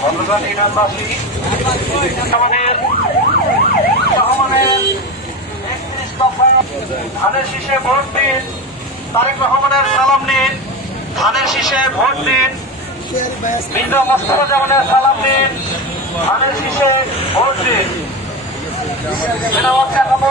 ভদ্রতা ইউনিয়নবাসী আমাদের রহমানের একত্রিশ ধানের শীষে ভোট দিন। তারেক রহমানের সালাম নিন ধানের শীষে ভোট দিন। মির্জা মোস্তফা জামানের সালাম দিন ধানের শীষে ভোট দিন। মেনাওয়াজ কাঠামো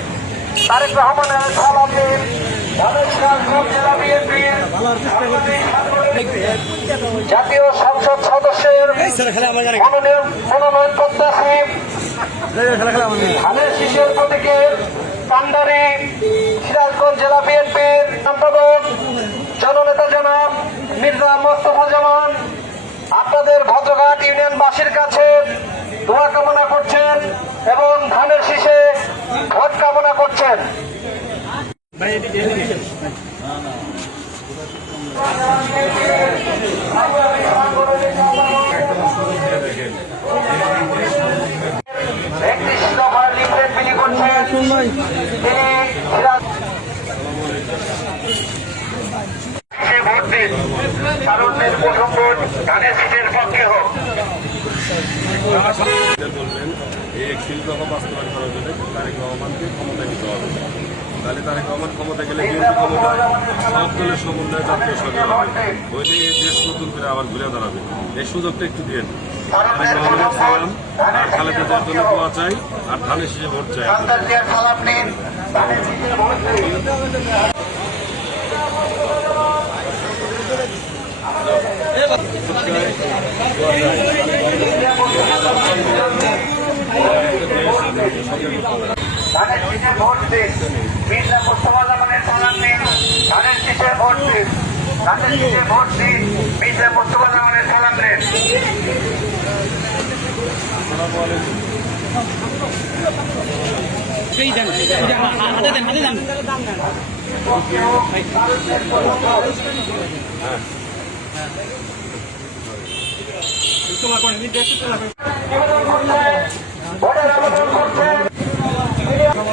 তারেক রহমানের সালাম দিন ধানের সিরাজগঞ্জ জেলা বিএনপির জাতীয় সংসদ সদস্যের মনোনয়ন মনোনয়ন প্রত্যাশী ধানের শীষের প্রতীকে কান্দারি সিরাজগঞ্জ জেলা বিএনপির সম্পাদক, জননেতা জনাব মির্জা মোস্তফা জামান, আপনাদের ভদ্রঘাট ইউনিয়নবাসীর কাছে দোয়া কামনা করছেন এবং ধানের শীষে ভোট কামনা করছেন একত্রিশ দফার লিফলেট বিলি করছেন তিনি সিরাজ সে ভোট দিন তারুণ্যের প্রথম ভোট ধানের সিটের পক্ষে হোক এই দফা বাস্তবায়ন করার জন্য তারেক রহমানকে ক্ষমতা দিতে হবে। তাহলে তারেক রহমান ক্ষমতা গেলে বিএনপি ক্ষমতায় সব দলের সমন্বয়ে জাতীয় সরকার হবে। হইলে এই করে আবার ঘুরে দাঁড়াবে। এই সুযোগটা একটু সালাম আর খালেদা জিয়ার জন্য দোয়া চাই, আর ধানের শেষে ভোট আপনাদের। সন্তান জিয়ার সালাম নিন ধানের শীষে ভোট দিন। মির্জা মোস্তফা জামানের সালাম দিন ধানের শীষে ভোট দিন। ধানের শীষে ভোট দিন। মির্জা মোস্তফা জামানের দিন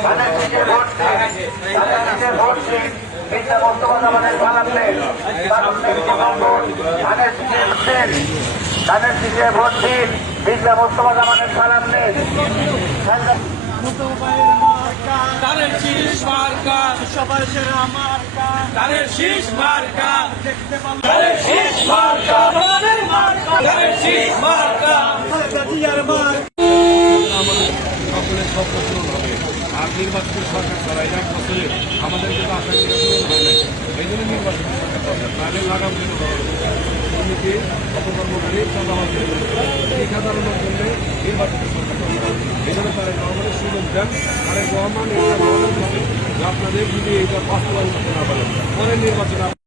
ধানের শীষে ভোট দিন ধানের শীষে ভোট দিন দিন ধানের শীষে ভোট দিন ধানের শীষে ভোট দিন মির্জা মোস্তফা জামানের সালাম দিন তারের শীষ মার্কা সবার সেরা মার্কা তারের শীষ মার্কা শীষ মার্কা তারের মার্কা তারের শীষ মার্কা সকলের হবে আর নির্বাচিত সরকার ছাড়া এক বছরে আমাদের কিন্তু আশা করি এই জন্য নির্বাচিত সরকার দরকার তাহলে লাগাম দিন দুর্নীতি অপকর্মকারী চাঁদাবাজ ঠিকাদারের জন্য নির্বাচিত সরকার দরকার এই জন্য তারা রহমানের সুযোগ দেন। আরেক রহমান এটা দিচ্ছে যে আপনাদের যদি এইটা বাস্তবায়ন করতে না পারেন পরে নির্বাচন